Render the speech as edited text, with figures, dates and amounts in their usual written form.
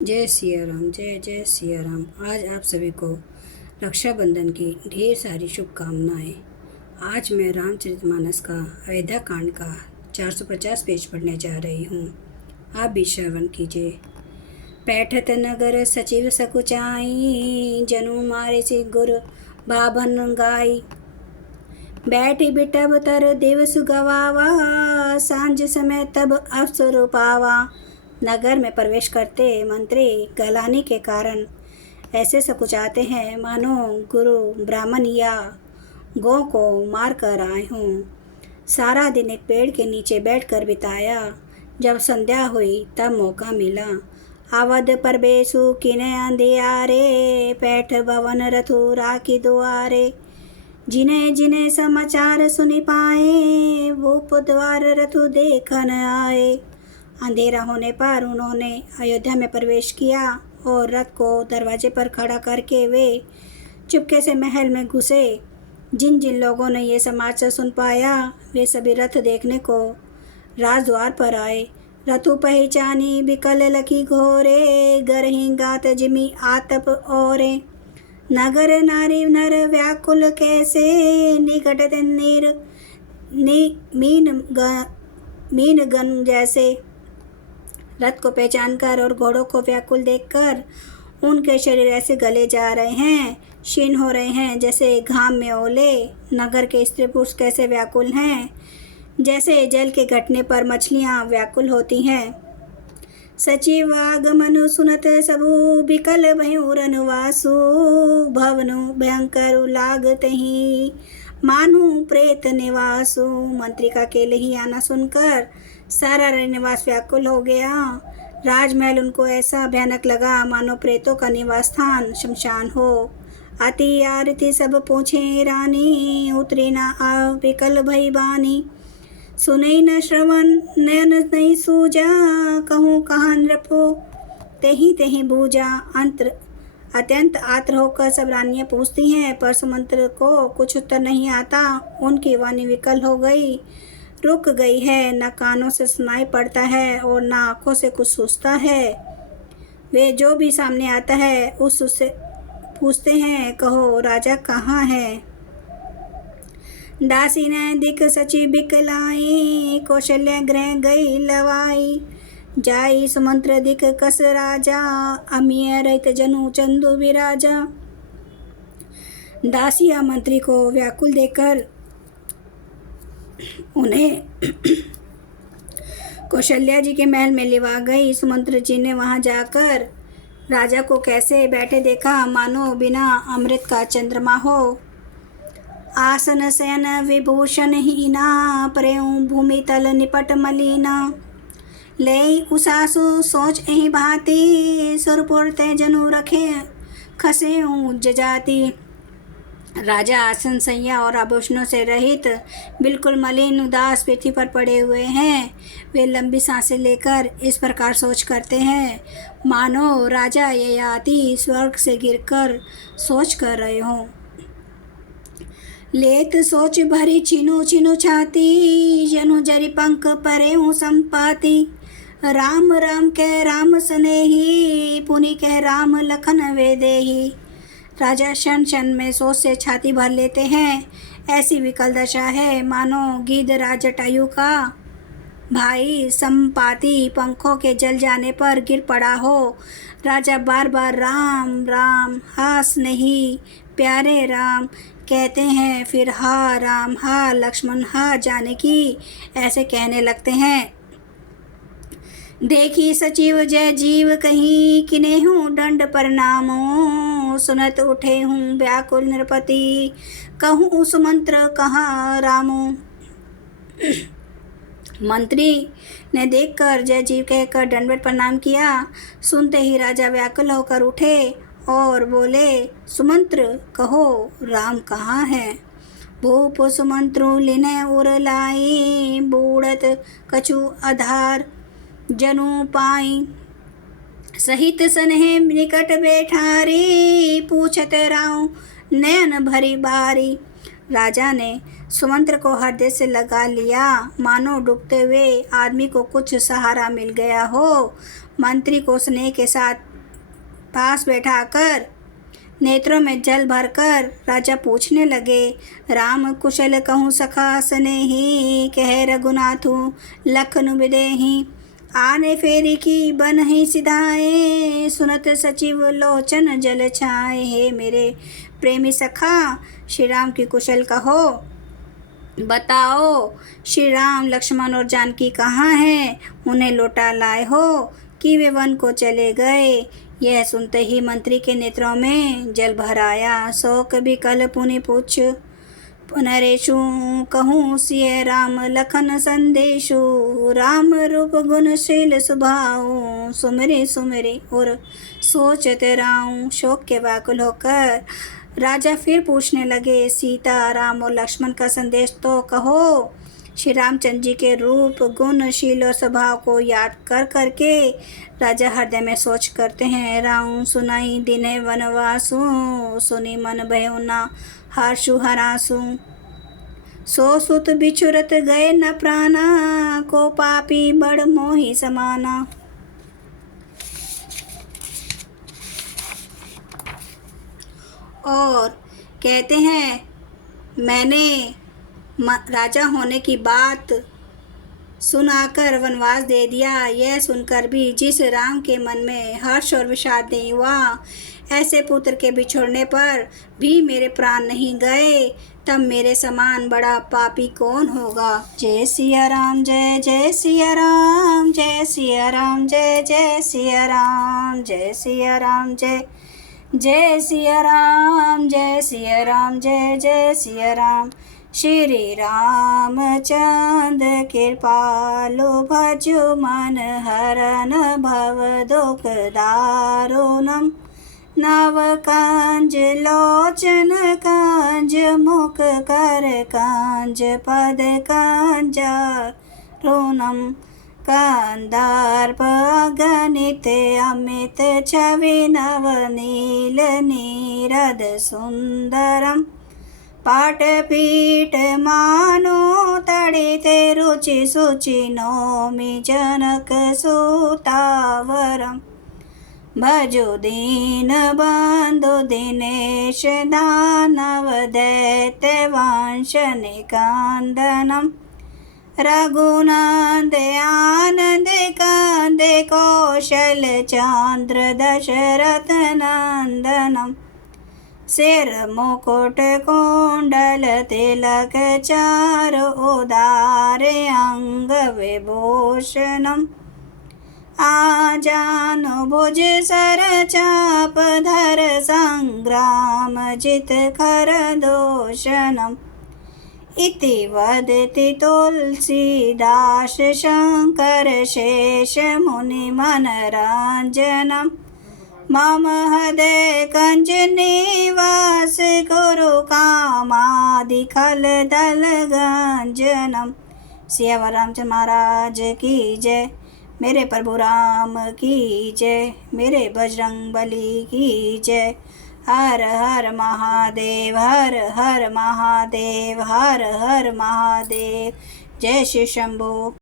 जय सिया राम। जय जय सिया राम। आज आप सभी को रक्षाबंधन की ढेर सारी शुभकामनाएं। आज मैं रामचरितमानस का अयोध्या कांड का 450 पेज पढ़ने जा रही हूँ। आप भी श्रवण कीजिए। पैठत नगर सचिव सकुचाई, जनु मारे से गुर बाभन गाई। बैठी बिटब तर दिवस गवावा, सांझ समय तब अवसर पावा। नगर में प्रवेश करते मंत्री गलानी के कारण ऐसे सकुचाते हैं मानो गुरु ब्राह्मण या गौ को मार कर आए हों। सारा दिन एक पेड़ के नीचे बैठकर बिताया। जब संध्या हुई तब मौका मिला। अवध परबेसु किने अंधियारे, पैठ भवन रथु राखी दुआरे। जिन्हें जिन्हें समाचार सुनी पाए, भूप द्वार रथु देखन आए। अंधेरा होने पर उन्होंने अयोध्या में प्रवेश किया और रथ को दरवाजे पर खड़ा करके वे चुपके से महल में घुसे। जिन जिन लोगों ने ये समाचार सुन पाया वे सभी रथ देखने को राजद्वार पर आए। रथु पहचानी बिकल लखी घोरे, गरही गात जिमी आतप ओरे। नगर नारी नर व्याकुल कैसे, निकट नीर मीन गन जैसे। रथ को पहचानकर और घोड़ों को व्याकुल देखकर उनके शरीर ऐसे गले जा रहे हैं, क्षीण हो रहे हैं जैसे घाम में ओले। नगर के स्त्री पुरुष कैसे व्याकुल हैं, जैसे जल के घटने पर मछलियां व्याकुल होती हैं। सचिव आगमनु सुनत सबु, बिकल भयूरन वासु। भवनु भयंकर लागत ही, मानु प्रेत निवासु। मंत्री का अकेले ही आना सुनकर सारा निवास व्याकुल हो गया। राजमहल उनको ऐसा भयानक लगा मानो प्रेतों का निवास स्थान शमशान हो। अति आरती सब पूछे रानी, उतरी ना आ विकल भई बानी। सुने न श्रवण नयन नहीं सूजा, कहूँ कहाँ नृपो तेही तेही बूझा। अत्यंत आत्र होकर सब रानियाँ पूछती हैं, पर सुमंत्र को कुछ उत्तर नहीं आता। उनकी वाणी विकल हो गई, रुक गई है। न कानों से सुनाई पड़ता है और न आँखों से कुछ सूझता है। वे जो भी सामने आता है उससे पूछते हैं, कहो राजा कहाँ है। दासी ने दिख सची बिकलाई, कौशल्या गृह गई लवाई। जाई सुमंत्र दिख कस राजा, अमीय रहित जनु चंदु विराजा। दासिया मंत्री को व्याकुल देखकर उन्हें कौशल्या जी के महल में लिवा गई। सुमंत्र जी ने वहां जाकर राजा को कैसे बैठे देखा, मानो बिना अमृत का चंद्रमा हो। आसन शयन विभूषण हीना, प्रेम भूमि तल निपट मलिना। ले उसासु सोच एहि भांति, सुरपुर ते जनु रखे खसे उज जाति। राजा आसन सैया और आभूषणों से रहित बिल्कुल मलिन उदास पृथ्वी पर पड़े हुए हैं। वे लंबी सांसें लेकर इस प्रकार सोच करते हैं मानो राजा ययाति स्वर्ग से गिरकर सोच कर रहे हों। लेत सोच भरी छिनु छिनु छाती, जनु जरी पंख परे हूँ संपाति। राम राम कह राम सनेही, पुनि कह राम लखन वेदेही। राजा क्षण क्षण में सोच से छाती भर लेते हैं। ऐसी विकल दशा है मानो गिद्ध जटायु का भाई संपाति पंखों के जल जाने पर गिर पड़ा हो। राजा बार बार राम राम हास नहीं प्यारे राम कहते हैं, फिर हा राम हा लक्ष्मण हा जानकी ऐसे कहने लगते हैं। देखी सचिव जय जीव कहीं, किने हूँ दंड प्रणामो। सुनत उठे हूँ व्याकुल नृपति, कहूँ सुमंत्र कहाँ रामो। मंत्री ने देखकर जय जीव कहकर दंडवत प्रणाम किया। सुनते ही राजा व्याकुल होकर उठे और बोले, सुमंत्र कहो राम कहाँ है। भूप सुमंत्रु लिने उर लाई, बूढ़त कछु आधार जनु पाई। सहित सनहे निकट बैठारी, पूछत राव नयन भरी बारी। राजा ने सुमंत्र को हृदय से लगा लिया, मानो डूबते हुए आदमी को कुछ सहारा मिल गया हो। मंत्री को स्नेह के साथ पास बैठाकर नेत्रों में जल भरकर राजा पूछने लगे, राम कुशल कहूँ सखा स्नेही, कह रघुनाथु लखन बिदेही। आने फेरी की बनहि सिधाए, सुनत सचिव लोचन जल छाए। हे मेरे प्रेमी सखा, श्री राम की कुशल कहो बताओ, श्री राम लक्ष्मण और जानकी कहाँ हैं? उन्हें लौटा लाए हो कि वे वन को चले गए? यह सुनते ही मंत्री के नेत्रों में जल भर आया। सो कभी कल पुनि पूछ पुनरेशु, कहूँ सिय राम लखन संदेशु। राम रूप गुणशील स्वभाव, सुमरे सुमरे और सोचत राऊं। शोक के व्याकुल होकर राजा फिर पूछने लगे, सीता राम और लक्ष्मण का संदेश तो कहो। श्री रामचंद्र जी के रूप गुणशील और स्वभाव को याद कर करके राजा हृदय में सोच करते हैं। राऊं सुनाई दिने वनवासु, सुनी मन भयो ना हर्षु हरासु। सो सुत बिछुरत गए न प्राणा, को पापी बड़ मोहि समाना। और कहते हैं, मैंने राजा होने की बात सुनाकर वनवास दे दिया। यह सुनकर भी जिस राम के मन में हर्ष और विषाद नहीं हुआ, ऐसे पुत्र के बिछोड़ने पर भी मेरे प्राण नहीं गए, तब मेरे समान बड़ा पापी कौन होगा। जय सिया राम, जय जय सिया राम, जय सिया राम, जय जय सिया राम, जय सिया राम, जय जय सिया राम, जय सिया राम, जय जय सिया राम। श्री रामचंद्र कृपालु, भजो मन हरन भव दुख दारुणम। नव कंज लोचन कंज, मुख कर कंज पद कंजारुणम। कंदर्प गणित अमित छवि नवनील नीरद सुंदरम। पाटपीठ मानो तड़िते रुचि सुचि, नौमि जनक सुतावरम। भजो दीन बंधु दिनेश, दानव दैत्य वंश निकंदनम। रघुनंद आनंद कंद, कौशल चंद्र दशरथ नंदनम। सिर मुकुट कुंडल तिलक, चार उदार अंग विभूषणम। आजानु भुज सर चाप धर, संग्राम जित खर दूषणम। इति वदति तुलसीदास, शंकर शेष मुनि मनरंजनम। मम हृदय कंज निवास, गुरु कामादि खल दल गंजनम। सिया रामचंद्र महाराज की जय, मेरे प्रभु राम की जय, मेरे बजरंग बली की जय। हर हर महादेव, हर हर महादेव, हर हर महादेव। जय श्री शंभू।